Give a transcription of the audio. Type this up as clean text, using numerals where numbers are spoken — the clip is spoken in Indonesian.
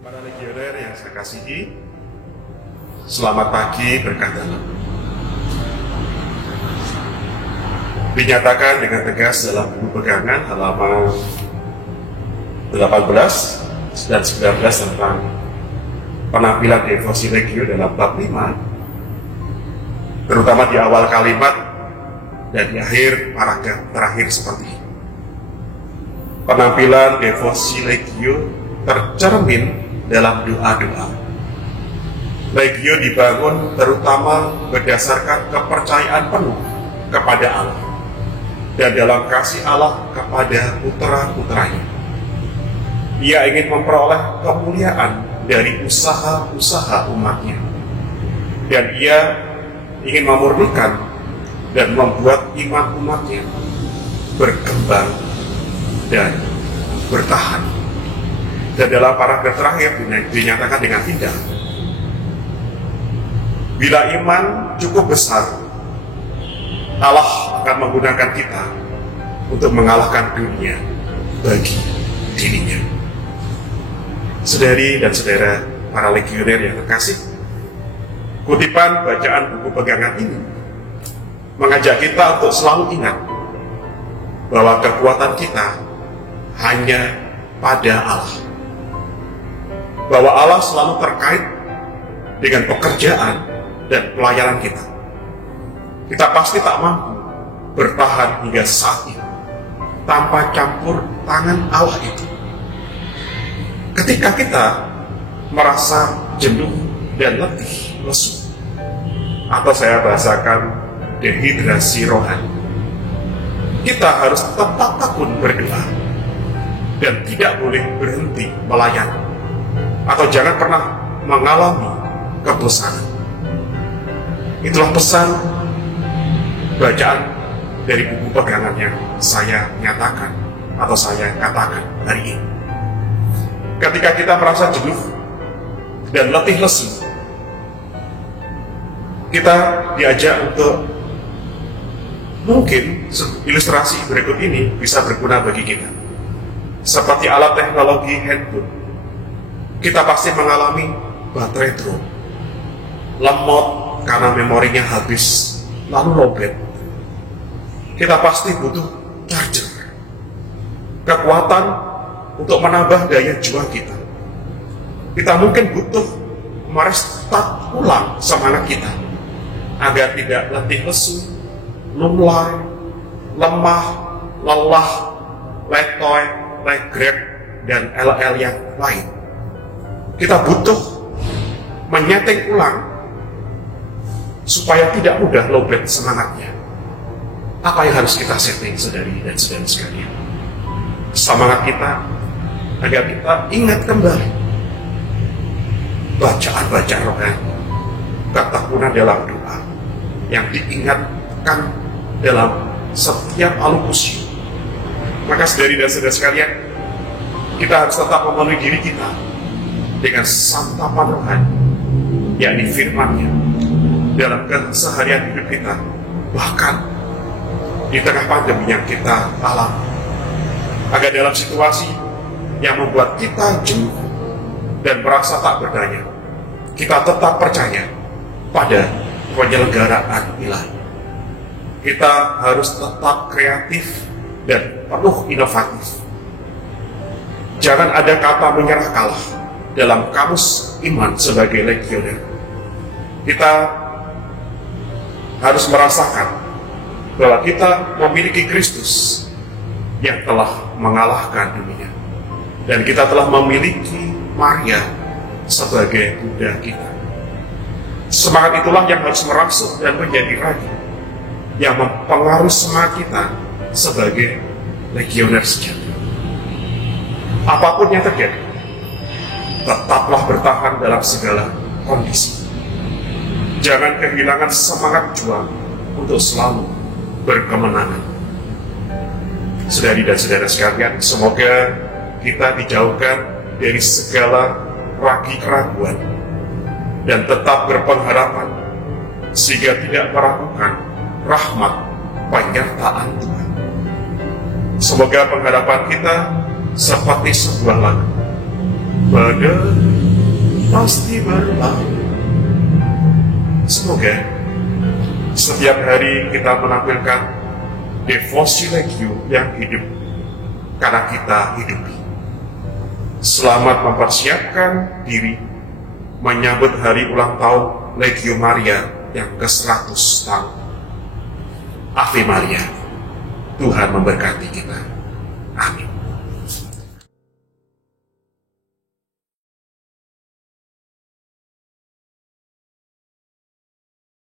Para legioner yang saya kasihi, selamat pagi berkah dalam. Dinyatakan dengan tegas dalam buku pegangan halaman 18 dan 19 tentang penampilan devosi legio dalam bab 5, terutama di awal kalimat dan di akhir paragraf terakhir seperti ini. Penampilan devosi legio tercermin dalam doa-doa. Legio dibangun terutama berdasarkan kepercayaan penuh kepada Allah dan dalam kasih Allah kepada putra-putranya. Ia ingin memperoleh kemuliaan dari usaha-usaha umatnya, dan ia ingin memurnikan dan membuat iman umatnya berkembang dan bertahan. Dan dalam paragraf terakhir dinyatakan dengan indah, bila iman cukup besar, Allah akan menggunakan kita untuk mengalahkan dunia bagi dirinya. Saudari dan saudara para legioner yang terkasih, kutipan bacaan buku pegangan ini mengajak kita untuk selalu ingat bahwa kekuatan kita hanya pada Allah, bahwa Allah selalu terkait dengan pekerjaan dan pelayanan kita. Kita pasti tak mampu bertahan hingga saat ini tanpa campur tangan Allah itu. Ketika kita merasa jenuh dan letih, lesu, atau saya bahasakan dehidrasi rohani, kita harus tetap tekun berdoa dan tidak boleh berhenti melayani, atau jangan pernah mengalami kebosanan. Itulah pesan bacaan dari buku pegangan yang saya nyatakan atau saya katakan hari ini. Ketika kita merasa jenuh dan letih lesu, kita diajak untuk, mungkin ilustrasi berikut ini bisa berguna bagi kita. Seperti alat teknologi handphone, kita pasti mengalami baterai drop, lemot karena memorinya habis, lalu lowbat. Kita pasti butuh charger, kekuatan untuk menambah daya juang kita. Kita mungkin butuh merestart ulang semangat kita agar tidak letih lesu, lumlai, lemah, lelah, letoy, legrek, dan LL yang lain. Kita butuh menyeting ulang supaya tidak mudah lowbat semangatnya. Apa yang harus kita setting, saudari dan saudara sekalian? Semangat kita agar kita ingat kembali bacaan-bacaan rohani, ketekunan dalam doa yang diingatkan dalam setiap alokasi. Maka saudari dan saudara sekalian, kita harus tetap memenuhi diri kita dengan santapan rohani, yakni firman-Nya dalam keseharian hidup kita, bahkan di tengah pandemi yang kita alami, agar dalam situasi yang membuat kita jenuh dan merasa tak berdaya, kita tetap percaya pada penyelenggaraan ilahi. Kita harus tetap kreatif dan penuh inovatif. Jangan ada kata menyerah kalah dalam kamus iman sebagai legioner. Kita harus merasakan bahwa kita memiliki Kristus yang telah mengalahkan dunia, dan kita telah memiliki Maria sebagai Bunda kita. Semangat itulah yang harus merasuk dan menjadi raja yang mempengaruhi semangat kita sebagai legioner sejati. Apapun yang terjadi, tetaplah bertahan dalam segala kondisi. Jangan kehilangan semangat juang untuk selalu berkemenangan. Saudari dan saudara sekalian, semoga kita dijauhkan dari segala ragi keraguan dan tetap berpengharapan, sehingga tidak meragukan rahmat penyertaan Tuhan. Semoga pengharapan kita seperti sebuah lagu badai pasti berlalu. Semoga setiap hari kita menampilkan devosi Legio yang hidup karena kita hidupi. Selamat mempersiapkan diri menyambut hari ulang tahun Legio Maria yang ke-100 tahun. Ave Maria, Tuhan memberkati kita. Amin.